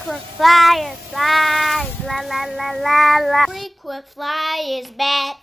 Frequent flyer, fly, la la la la la. Frequent flyer is back.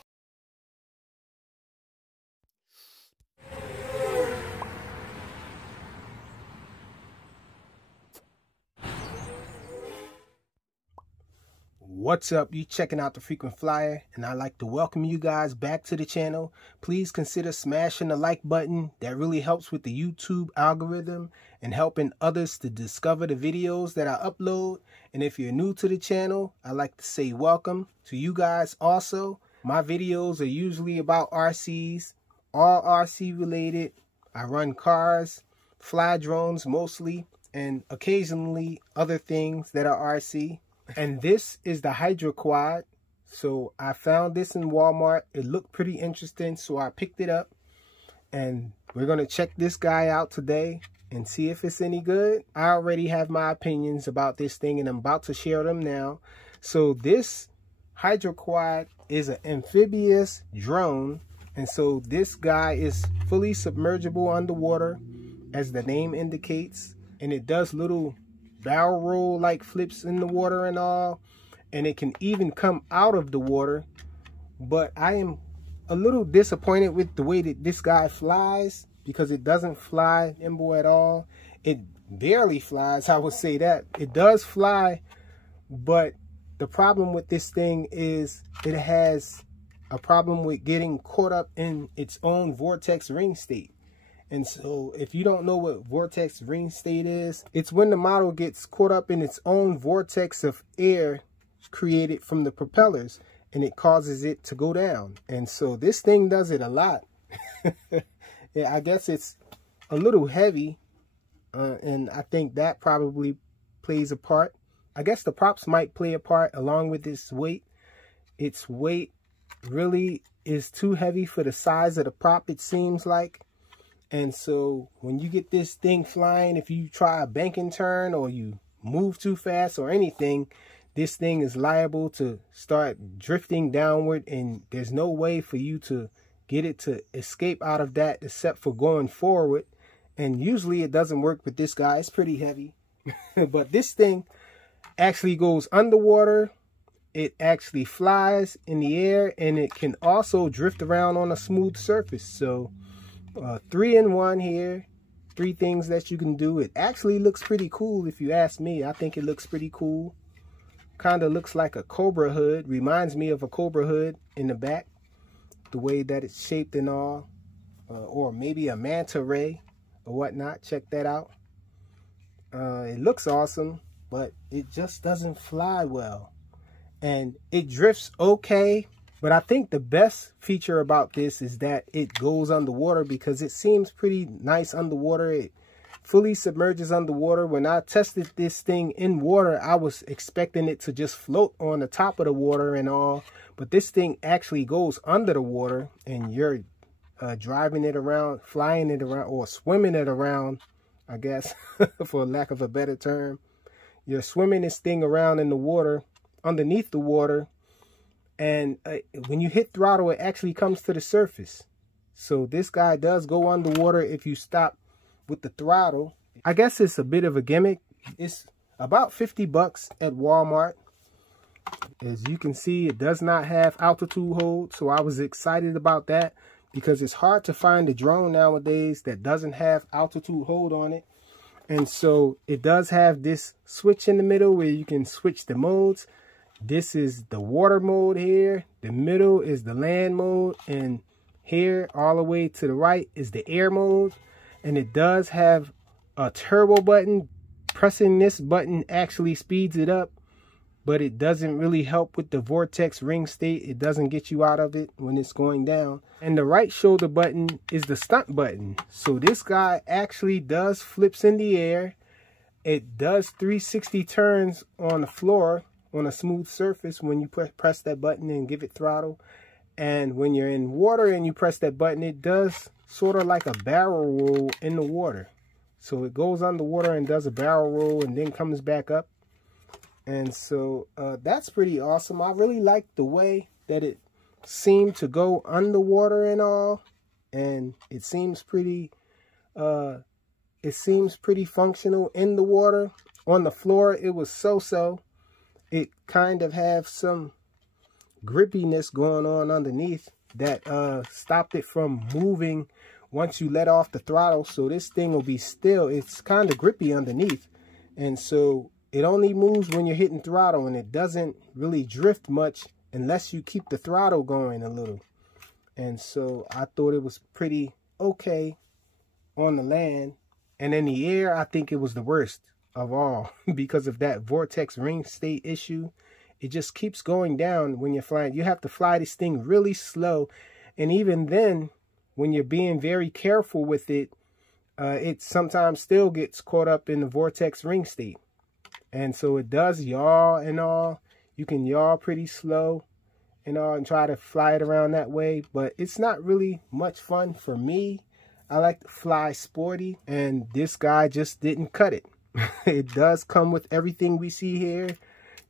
What's up? You checking out the Frequent Flyer, and I'd like to welcome you guys back to the channel. Please consider smashing the like button. That really helps with the YouTube algorithm and helping others to discover the videos that I upload. And if you're new to the channel, I'd like to say welcome to you guys also. My videos are usually about RCs, all RC related. I run cars, fly drones mostly, and occasionally other things that are RC. And this is the HydraQuad. So I found this in Walmart. It looked pretty interesting, so I picked it up. And we're going to check this guy out today and see if it's any good. I already have my opinions about this thing, and I'm about to share them now. So this HydraQuad is an amphibious drone. And so this guy is fully submergible underwater, as the name indicates. And it does little barrel roll like flips in the water and all, and it can even come out of the water. But I am a little disappointed with the way that this guy flies, because it doesn't fly nimble at all. It barely flies, I would say that. It does fly, but the problem with this thing is it has a problem with getting caught up in its own vortex ring state. And so if you don't know what vortex ring state is, it's when the model gets caught up in its own vortex of air created from the propellers, and it causes it to go down. And so this thing does it a lot. Yeah, I guess it's a little heavy, and I think that probably plays a part. I guess the props might play a part along with its weight. Its weight really is too heavy for the size of the prop, it seems like. And so when you get this thing flying, if you try a banking turn or you move too fast or anything, this thing is liable to start drifting downward, and there's no way for you to get it to escape out of that except for going forward. And usually it doesn't work with this guy. It's pretty heavy. But this thing actually goes underwater. It actually flies in the air, and it can also drift around on a smooth surface. So 3-in-1 here, 3 things that you can do. It actually looks pretty cool if you ask me. I think it looks pretty cool. Kind of looks like a Cobra hood. Reminds me of a Cobra hood in the back, the way that it's shaped and all. Or maybe a manta ray or whatnot. Check that out. It looks awesome, but it just doesn't fly well. And it drifts okay. But I think the best feature about this is that it goes underwater, because it seems pretty nice underwater. It fully submerges underwater. When I tested this thing in water, I was expecting it to just float on the top of the water and all. But this thing actually goes under the water, and you're driving it around, flying it around, or swimming it around, I guess, for lack of a better term. You're swimming this thing around in the water, underneath the water. And when you hit throttle, it actually comes to the surface. So this guy does go underwater if you stop with the throttle. I guess it's a bit of a gimmick. It's about 50 bucks at Walmart. As you can see, it does not have altitude hold. So I was excited about that, because it's hard to find a drone nowadays that doesn't have altitude hold on it. And so it does have this switch in the middle where you can switch the modes. This is the water mode here. The middle is the land mode. And here, all the way to the right, is the air mode. And it does have a turbo button. Pressing this button actually speeds it up, but it doesn't really help with the vortex ring state. It doesn't get you out of it when it's going down. And the right shoulder button is the stunt button. So this guy actually does flips in the air. It does 360 turns on the floor, on a smooth surface, when you press that button and give it throttle. And when you're in water and you press that button, it does sort of like a barrel roll in the water. So it goes underwater and does a barrel roll and then comes back up. And so that's pretty awesome. I really like the way that it seemed to go underwater and all. And it seems pretty functional in the water. on the floor, it was so-so. It kind of have some grippiness going on underneath that stopped it from moving once you let off the throttle. So this thing will be still. It's kind of grippy underneath, and so it only moves when you're hitting throttle, and it doesn't really drift much unless you keep the throttle going a little. And so I thought it was pretty okay on the land, and in the air I think it was the worst of all because of that vortex ring state issue. It just keeps going down when you're flying. You have to fly this thing really slow, and even then, when you're being very careful with it, it sometimes still gets caught up in the vortex ring state. And so it does yaw and all. You can yaw pretty slow and all and try to fly it around that way, but it's not really much fun for me. I like to fly sporty, and this guy just didn't cut it. It does come with everything we see here.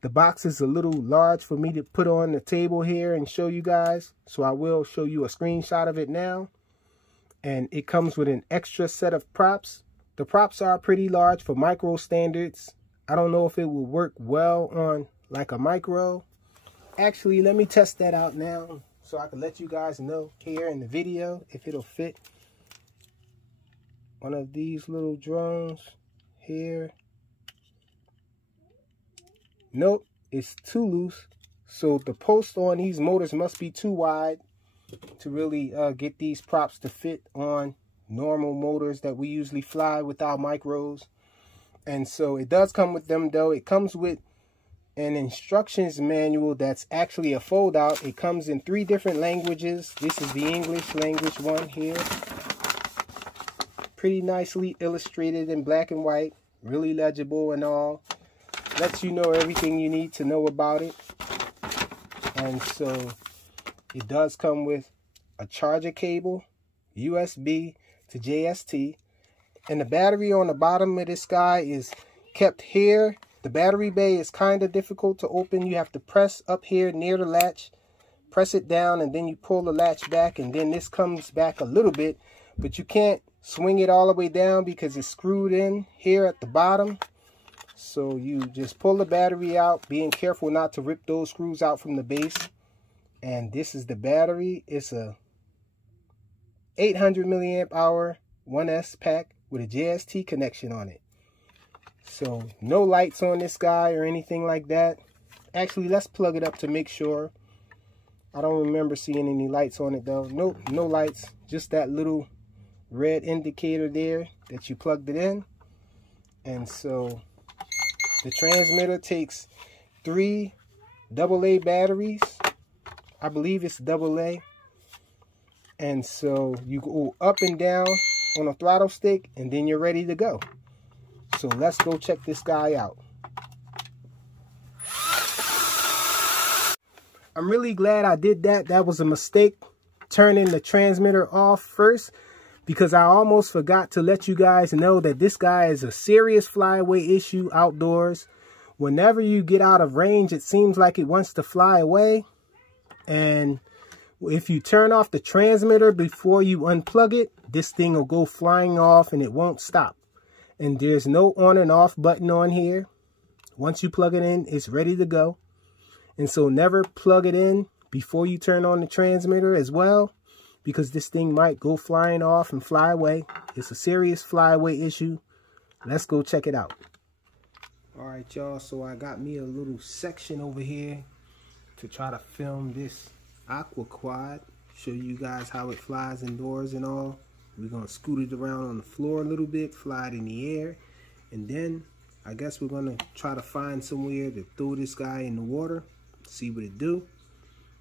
The box is a little large for me to put on the table here and show you guys, so I will show you a screenshot of it now. And it comes with an extra set of props. The props are pretty large for micro standards. I don't know if it will work well on like a micro. Actually, let me test that out now so I can let you guys know here in the video if it'll fit one of these little drones here. Nope, it's too loose. So the post on these motors must be too wide to really get these props to fit on normal motors that we usually fly with our micros. And so it does come with them though. It comes with an instructions manual that's actually a fold out. It comes in 3 different languages. This is the English language one here. Pretty nicely illustrated in black and white, really legible and all. Lets you know everything you need to know about it. And so it does come with a charger cable, USB to JST, and the battery on the bottom of this guy is kept here. The battery bay is kind of difficult to open. You have to press up here near the latch, press it down, and then you pull the latch back, and then this comes back a little bit, but you can't swing it all the way down because it's screwed in here at the bottom. So you just pull the battery out, being careful not to rip those screws out from the base. And this is the battery. It's a 800 milliamp hour 1S pack with a JST connection on it. So no lights on this guy or anything like that. Actually, let's plug it up to make sure. I don't remember seeing any lights on it though. Nope, no lights. Just that little red indicator there that you plugged it in. And so the transmitter takes 3 AA batteries. I believe it's AA. And so you go up and down on a throttle stick, and then you're ready to go. So let's go check this guy out. I'm really glad I did that. That was a mistake, turning the transmitter off first, because I almost forgot to let you guys know that this guy is a serious flyaway issue outdoors. Whenever you get out of range, it seems like it wants to fly away. And if you turn off the transmitter before you unplug it, this thing will go flying off and it won't stop. And there's no on and off button on here. Once you plug it in, it's ready to go. And so never plug it in before you turn on the transmitter as well, because this thing might go flying off and fly away. It's a serious flyaway issue. Let's go check it out. All right, y'all, so I got me a little section over here to try to film this HydraQuad, show you guys how it flies indoors and all. We're gonna scoot it around on the floor a little bit, fly it in the air, and then I guess we're gonna try to find somewhere to throw this guy in the water, see what it do.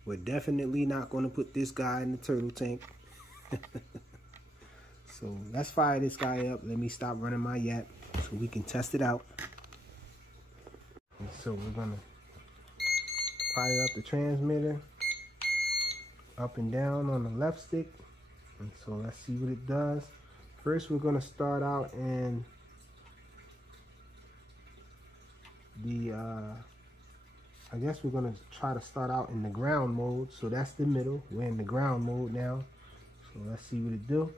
We're definitely not gonna put this guy in the turtle tank. So let's fire this guy up. Let me stop running my yap so we can test it out. And so we're gonna fire up the transmitter up and down on the left stick. And so let's see what it does. First, we're gonna start out in the I guess we're gonna try to start out in the ground mode. So that's the middle. We're in the ground mode now. So let's see what it do.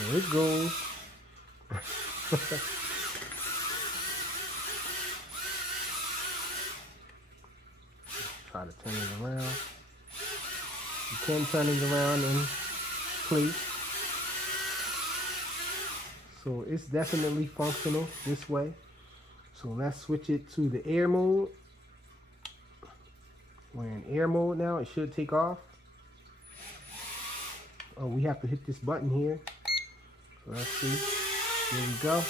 There it goes. Try to turn it around. You can turn it around in place. So it's definitely functional this way. So let's switch it to the air mode. We're in air mode now. It should take off. Oh, we have to hit this button here. So let's see. Here we go.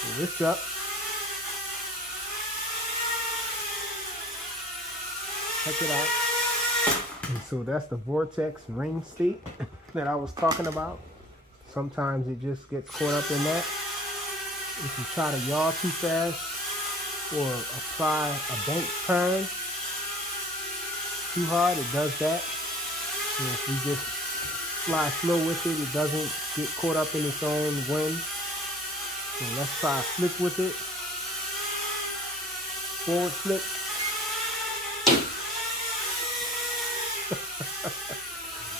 So lift up. Check it out. And so that's the vortex ring state that I was talking about. Sometimes it just gets caught up in that. If you try to yaw too fast or apply a bank turn too hard, it does that. So if you just fly slow with it, it doesn't get caught up in its own wind. So let's try a flip with it. Forward flip.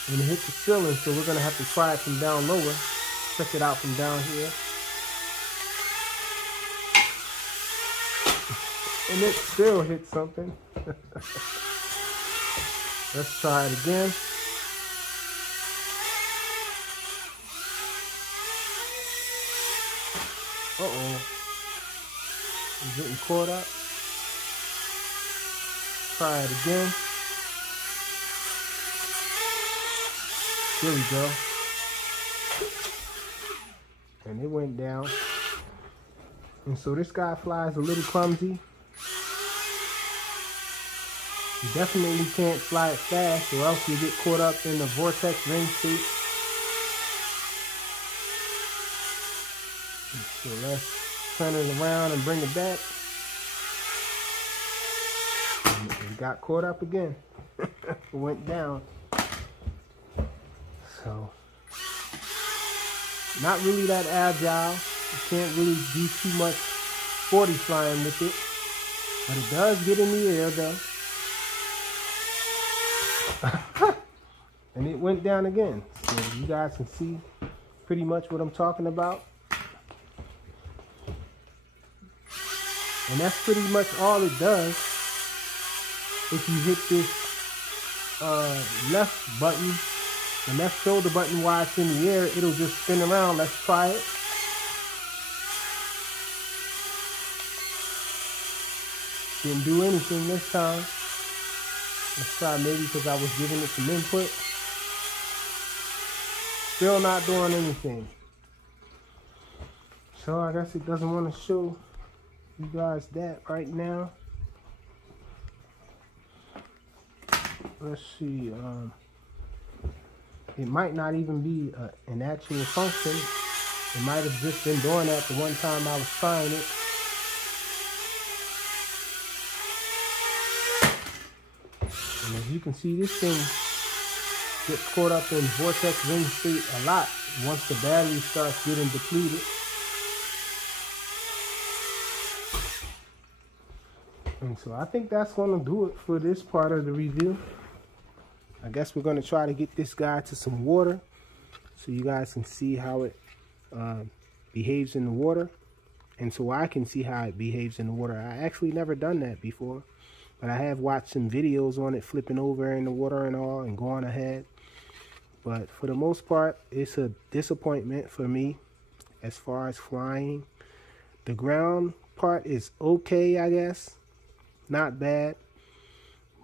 And it hit the ceiling, so we're gonna have to try it from down lower. Check it out from down here. And it still hit something. Let's try it again. Uh-oh. I'm getting caught up. Try it again. There we go. And it went down. And so this guy flies a little clumsy. You definitely can't fly it fast or else you get caught up in the vortex ring state. So let's turn it around and bring it back. And it got caught up again. It went down. So, not really that agile. You can't really do too much 40 flying with it. But it does get in the air though. And it went down again. So you guys can see pretty much what I'm talking about. And that's pretty much all it does. If you hit this left button, the left shoulder button while it's in the air, it'll just spin around. Let's try it. Didn't do anything this time. Let's try maybe because I was giving it some input. Still not doing anything. So I guess it doesn't want to show you guys that right now. Let's see. It might not even be an actual function. It might have just been doing that the one time I was trying it. And as you can see, this thing gets caught up in vortex ring state a lot once the battery starts getting depleted. And so I think that's going to do it for this part of the review. I guess we're going to try to get this guy to some water so you guys can see how it behaves in the water. And so I can see how it behaves in the water. I actually never done that before, but I have watched some videos on it flipping over in the water and all and going ahead. But for the most part, it's a disappointment for me as far as flying. The ground part is okay, I guess. Not bad.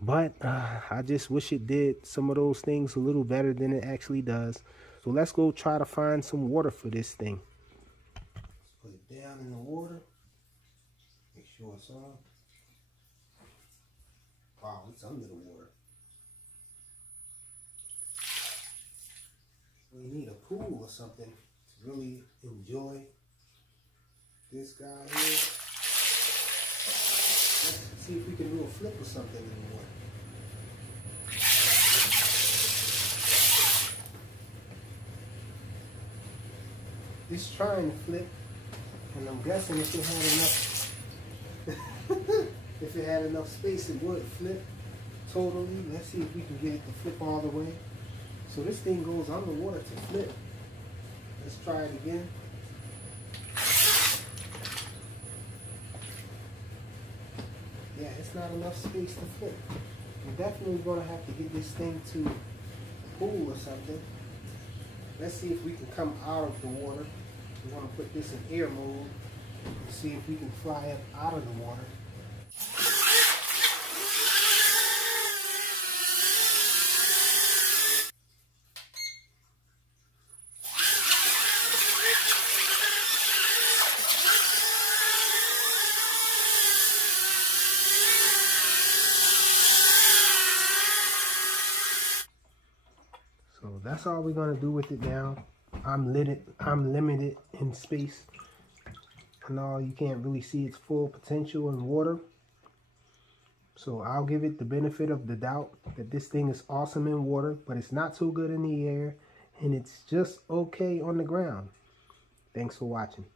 But I just wish it did some of those things a little better than it actually does. So let's go try to find some water for this thing. Put it down in the water. Make sure it's on. Wow, it's under the water. We need a pool or something to really enjoy this guy here. Let's see if we can do a flip or something in the water. It's trying to flip, and I'm guessing if it had enough, if it had enough space, it would flip totally. Let's see if we can get it to flip all the way. So this thing goes underwater to flip. Let's try it again. Yeah, it's not enough space to flip. We're definitely going to have to get this thing to a pool or something. Let's see if we can come out of the water. We want to put this in air mode and see if we can fly up out of the water. So that's all we're going to do with it now. I'm limited in space. I know you can't really see its full potential in water. So I'll give it the benefit of the doubt that this thing is awesome in water, but it's not too good in the air, and it's just okay on the ground. Thanks for watching.